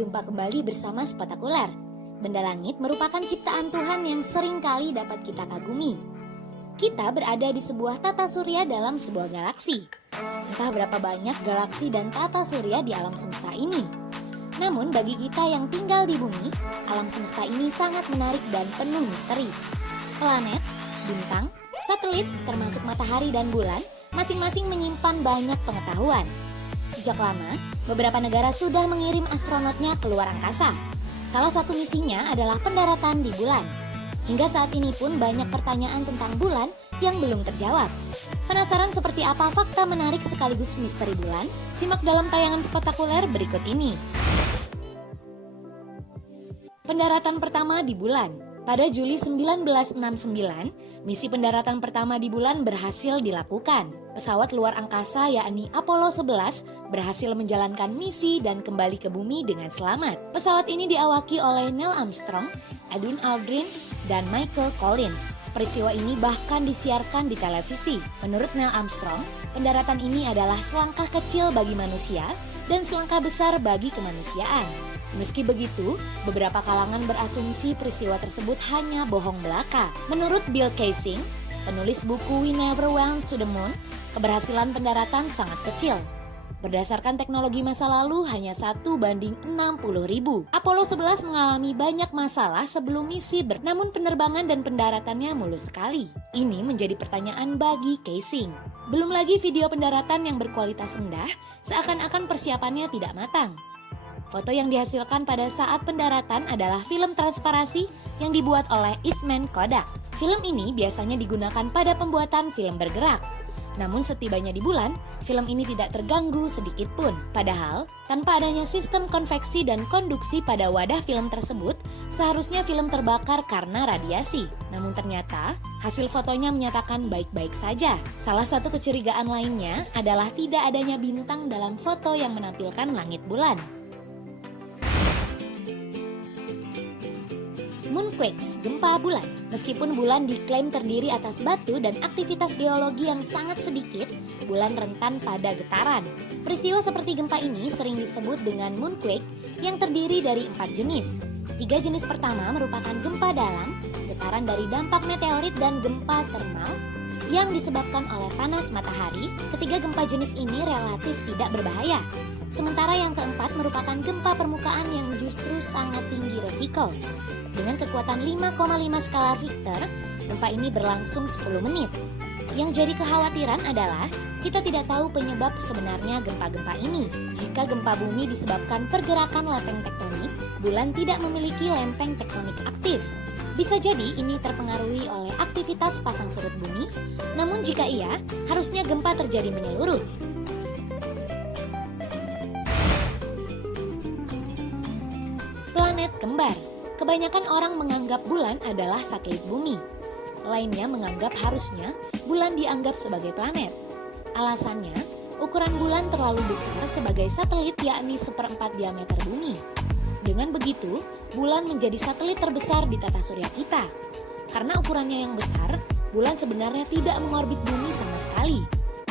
Jumpa kembali bersama Spectacular. Benda langit merupakan ciptaan Tuhan yang sering kali dapat kita kagumi. Kita berada di sebuah tata surya dalam sebuah galaksi. Entah berapa banyak galaksi dan tata surya di alam semesta ini. Namun bagi kita yang tinggal di bumi, alam semesta ini sangat menarik dan penuh misteri. Planet, bintang, satelit, termasuk matahari dan bulan, masing-masing menyimpan banyak pengetahuan. Sejak lama, beberapa negara sudah mengirim astronotnya ke luar angkasa. Salah satu misinya adalah pendaratan di bulan. Hingga saat ini pun banyak pertanyaan tentang bulan yang belum terjawab. Penasaran seperti apa fakta menarik sekaligus misteri bulan? Simak dalam tayangan spektakuler berikut ini. Pendaratan pertama di bulan. Pada Juli 1969, misi pendaratan pertama di bulan berhasil dilakukan. Pesawat luar angkasa yakni Apollo 11 berhasil menjalankan misi dan kembali ke bumi dengan selamat. Pesawat ini diawaki oleh Neil Armstrong, Edwin Aldrin, dan Michael Collins. Peristiwa ini bahkan disiarkan di televisi. Menurut Neil Armstrong, pendaratan ini adalah selangkah kecil bagi manusia dan selangkah besar bagi kemanusiaan. Meski begitu, beberapa kalangan berasumsi peristiwa tersebut hanya bohong belaka. Menurut Bill Kaysing, penulis buku We Never Went to the Moon, keberhasilan pendaratan sangat kecil. Berdasarkan teknologi masa lalu hanya 1:60.000. Apollo 11 mengalami banyak masalah sebelum misi namun penerbangan dan pendaratannya mulus sekali. Ini menjadi pertanyaan bagi Kaysing. Belum lagi video pendaratan yang berkualitas rendah, seakan-akan persiapannya tidak matang. Foto yang dihasilkan pada saat pendaratan adalah film transparasi yang dibuat oleh Eastman Kodak. Film ini biasanya digunakan pada pembuatan film bergerak. Namun setibanya di bulan, film ini tidak terganggu sedikit pun. Padahal, tanpa adanya sistem konveksi dan konduksi pada wadah film tersebut, seharusnya film terbakar karena radiasi. Namun ternyata, hasil fotonya menyatakan baik-baik saja. Salah satu kecurigaan lainnya adalah tidak adanya bintang dalam foto yang menampilkan langit bulan. Moonquakes, gempa bulan. Meskipun bulan diklaim terdiri atas batu dan aktivitas geologi yang sangat sedikit, bulan rentan pada getaran. Peristiwa seperti gempa ini sering disebut dengan moonquake yang terdiri dari 4 jenis. 3 jenis pertama merupakan gempa dalam, getaran dari dampak meteorit dan gempa termal yang disebabkan oleh panas matahari. Ketiga gempa jenis ini relatif tidak berbahaya. Sementara yang keempat merupakan gempa permukaan yang justru sangat tinggi resiko. Dengan kekuatan 5,5 skala Richter, gempa ini berlangsung 10 menit. Yang jadi kekhawatiran adalah kita tidak tahu penyebab sebenarnya gempa-gempa ini. Jika gempa bumi disebabkan pergerakan lempeng tektonik, bulan tidak memiliki lempeng tektonik aktif. Bisa jadi ini terpengaruhi oleh aktivitas pasang surut bumi, namun jika iya, harusnya gempa terjadi menyeluruh. Planet kembar. Kebanyakan orang menganggap bulan adalah satelit bumi. Lainnya menganggap harusnya bulan dianggap sebagai planet. Alasannya, ukuran bulan terlalu besar sebagai satelit yakni 1/4 diameter bumi. Dengan begitu, bulan menjadi satelit terbesar di tata surya kita. Karena ukurannya yang besar, bulan sebenarnya tidak mengorbit bumi sama sekali.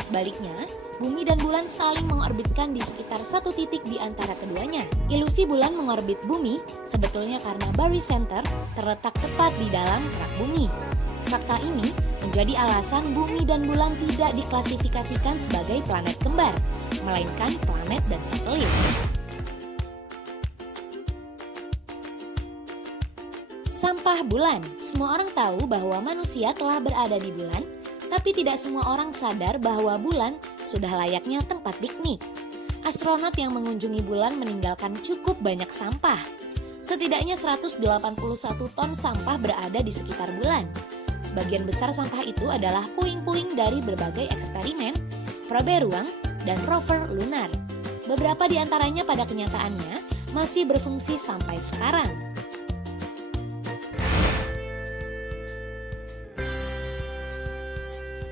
Sebaliknya, bumi dan bulan saling mengorbitkan di sekitar satu titik di antara keduanya. Ilusi bulan mengorbit bumi sebetulnya karena barycenter terletak tepat di dalam kerak bumi. Fakta ini menjadi alasan bumi dan bulan tidak diklasifikasikan sebagai planet kembar, melainkan planet dan satelit. Sampah bulan. Semua orang tahu bahwa manusia telah berada di bulan, tapi tidak semua orang sadar bahwa bulan sudah layaknya tempat piknik. Astronot yang mengunjungi bulan meninggalkan cukup banyak sampah. Setidaknya 181 ton sampah berada di sekitar bulan. Sebagian besar sampah itu adalah puing-puing dari berbagai eksperimen, probe ruang, dan rover lunar. Beberapa di antaranya pada kenyataannya masih berfungsi sampai sekarang.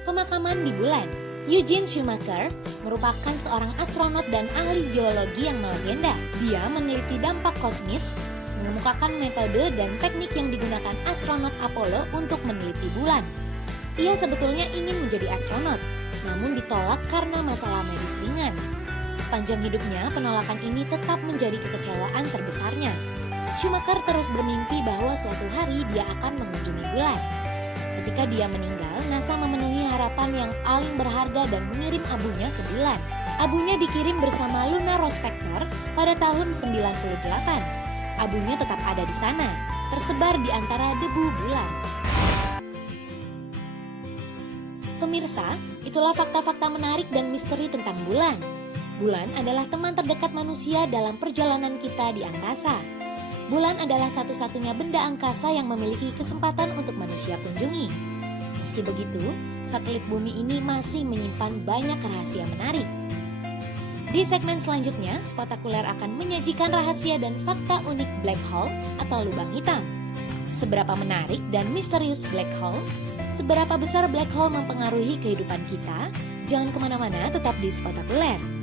Pemakaman di bulan. Eugene Schumacher merupakan seorang astronot dan ahli geologi yang melegenda. Dia meneliti dampak kosmis, mengemukakan metode dan teknik yang digunakan astronot Apollo untuk meneliti bulan. Ia sebetulnya ingin menjadi astronot, namun ditolak karena masalah medis ringan. Sepanjang hidupnya, penolakan ini tetap menjadi kekecewaan terbesarnya. Schumacher terus bermimpi bahwa suatu hari dia akan mengunjungi bulan. Ketika dia meninggal, NASA memenuhi harapan yang paling berharga dan mengirim abunya ke bulan. Abunya dikirim bersama Lunar Prospector pada tahun 98. Abunya tetap ada di sana, tersebar di antara debu bulan. Pemirsa, itulah fakta-fakta menarik dan misteri tentang bulan. Bulan adalah teman terdekat manusia dalam perjalanan kita di angkasa. Bulan adalah satu-satunya benda angkasa yang memiliki kesempatan untuk manusia kunjungi. Meski begitu, satelit bumi ini masih menyimpan banyak rahasia menarik. Di segmen selanjutnya, Spotakuler akan menyajikan rahasia dan fakta unik black hole atau lubang hitam. Seberapa menarik dan misterius black hole? Seberapa besar black hole mempengaruhi kehidupan kita? Jangan kemana-mana, tetap di Spotakuler.